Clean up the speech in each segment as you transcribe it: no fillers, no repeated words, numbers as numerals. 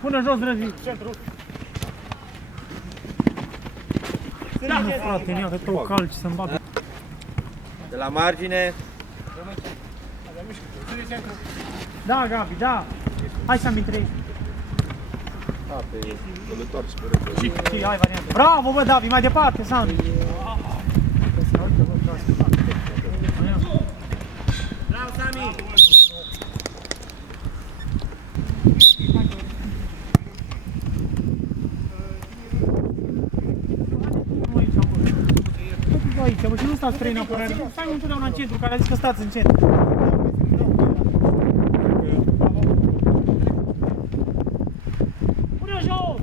Pune jos, Răzvi. Centru. Nu, frate, ia că tot calci să-mi bată. De la margine. Da, Gabi, da. Hai să-mi intre. Da, pe lătoare spre. Și, hai variante. Bravo, bă, Davi, mai departe, Sami. Bravo, Sami! Aici, bă, și nu stați trei în apărare. Stai întotdeauna în centru, care a zis că stați în centru. Pune-o jos!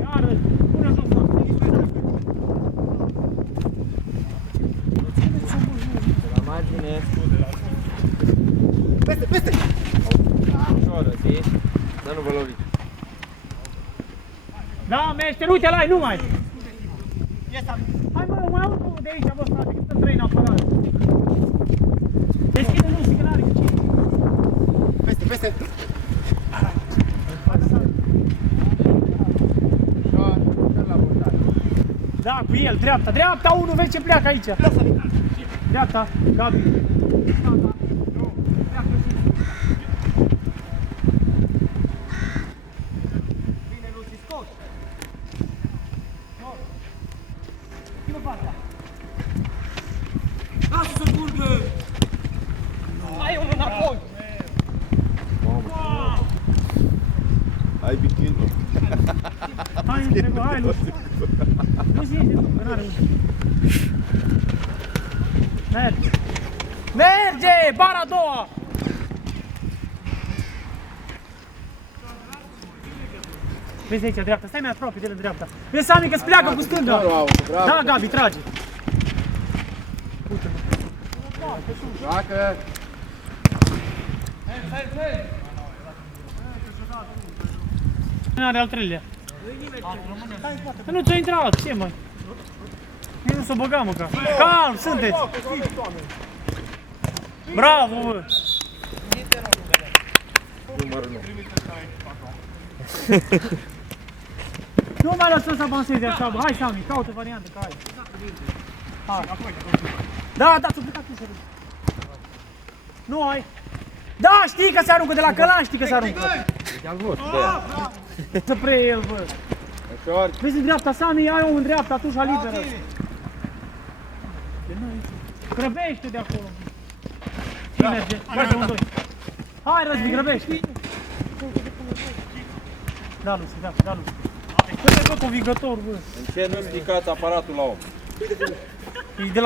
Iară, pune-o jos, mă. De la margine. Peste, peste! Ușoră, știi? Dar nu vă loviți. Da, meșter, uite la nu mai! Hai mă, mai aud de aici, bă, frate, că stăm trei în apărare. Deschide Lucy, că n-are cu cine. Peste, peste! Da, cu el, dreapta, dreapta, unul, vezi ce pleacă aici. Dreapta, Gabi. Lasă să curgă! Hai unul înapoi! Hai bitin. Hai, întreba, hai, Lucy. Lucy, iese tu, că n-are unde. Merge! Merge! Bara a doua! Vezi aici, dreapta, stai mai aproape de la dreapta. Vezi, Sami, că-ți pleacă cu stânga. Da, Gabi, trage. Joacă! Nu are al treilea. Nu ți-a intrat, ce mă? Nici nu s-o băga, măcar. Calm, sunteți! Bravo, bă! Numărul 9. Nu mai lăsăm să avanseze așa, bă. Hai, Sami, caută variantă, că ai. Hai. Da, da, ți-o plecat tu să râzi. Nu ai. Da, știi că se aruncă de la călan, știi că se aruncă. I-am văzut, bă. Să preie el, bă. Ușor. Vezi în dreapta, Sami, ai omul în dreapta, atunci liberă. Grăbește de acolo. Cine merge? Merge un doi. Hai, Răzvi, grăbește. Da, Lucy, da, da, Lucy. Pune-i, bă, convingător, bă. În ce nu stricați aparatul la om? E de la